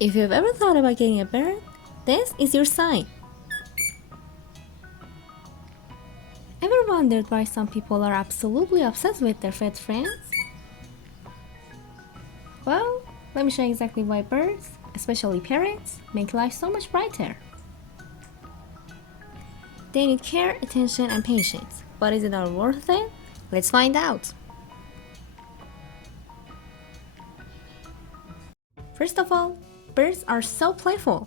If you've ever thought about getting a bird, this is your sign. Ever wondered why some people are absolutely obsessed with their pet friends? Well, let me show you exactly why birds, especially parrots, make life so much brighter. They need care, attention, and patience. But is it all worth it? Let's find out. First of all, birds are so playful.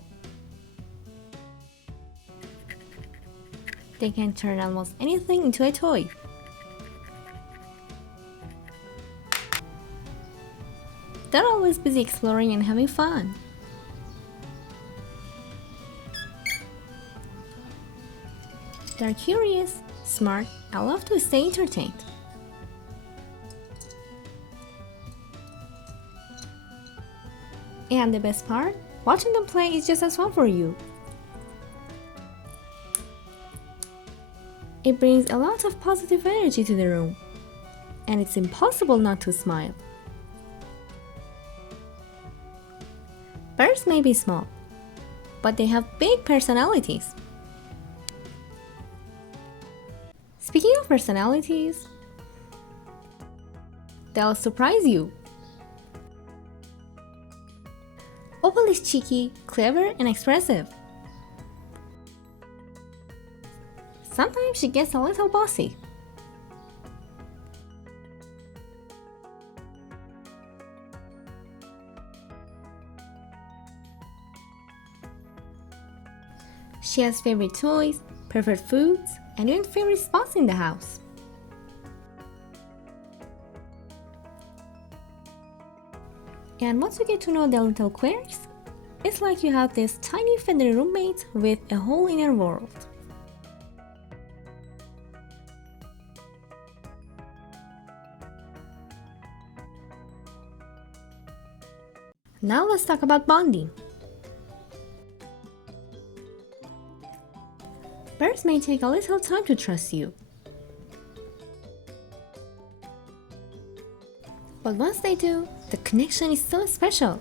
They can turn almost anything into a toy. They're always busy exploring and having fun. They're curious, smart, and love to stay entertained. And the best part? Watching them play is just as fun for you. It brings a lot of positive energy to the room, and it's impossible not to smile. Birds may be small, but they have big personalities. Speaking of personalities, they'll surprise you. Opal is cheeky, clever, and expressive. Sometimes she gets a little bossy. She has favorite toys, preferred foods, and even favorite spots in the house. And once you get to know their little quirks, it's like you have this tiny feathery roommate with a whole inner world. Now let's talk about bonding. Birds may take a little time to trust you. But once they do, the connection is so special.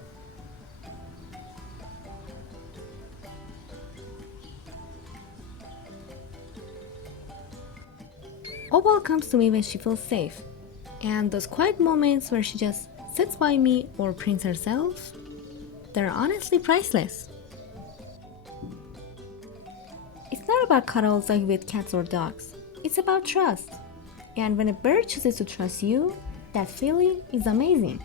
Opal comes to me when she feels safe, and those quiet moments where she just sits by me or prints herself, they're honestly priceless. It's not about cuddles like with cats or dogs. It's about trust. And when a bird chooses to trust you, that feeling is amazing.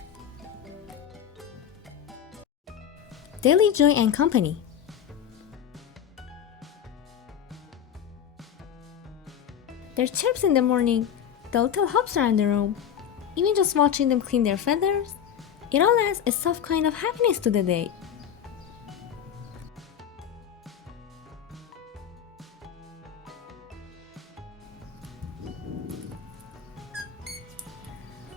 Daily joy and company. Their chirps in the morning, the little hops around the room, even just watching them clean their feathers, it all adds a soft kind of happiness to the day.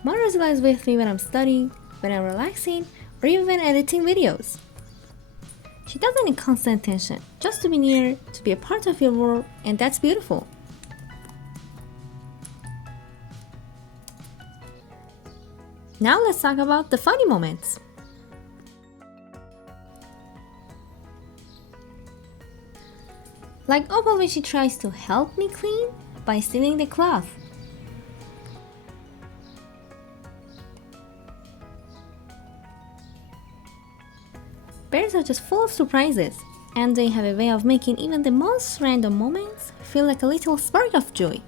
My Rosella is with me when I'm studying, when I'm relaxing, or even when editing videos. She doesn't need constant attention, just to be near, to be a part of your world, and that's beautiful. Now let's talk about the funny moments. Like Opal when she tries to help me clean by stealing the cloth. Birds are just full of surprises, and they have a way of making even the most random moments feel like a little spark of joy.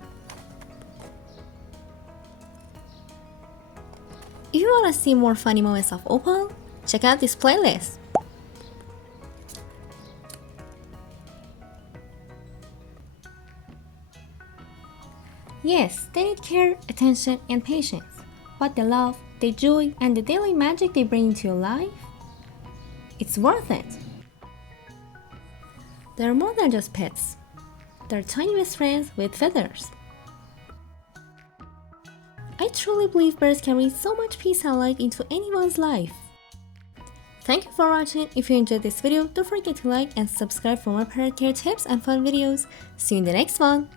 If you want to see more funny moments of Opal, check out this playlist. Yes, they need care, attention, and patience, but the love, the joy, and the daily magic they bring into your life, it's worth it. They're more than just pets. They're tiny best friends with feathers. I truly believe birds can bring so much peace and light into anyone's life. Thank you for watching. If you enjoyed this video, don't forget to like and subscribe for more parrot care tips and fun videos. See you in the next one.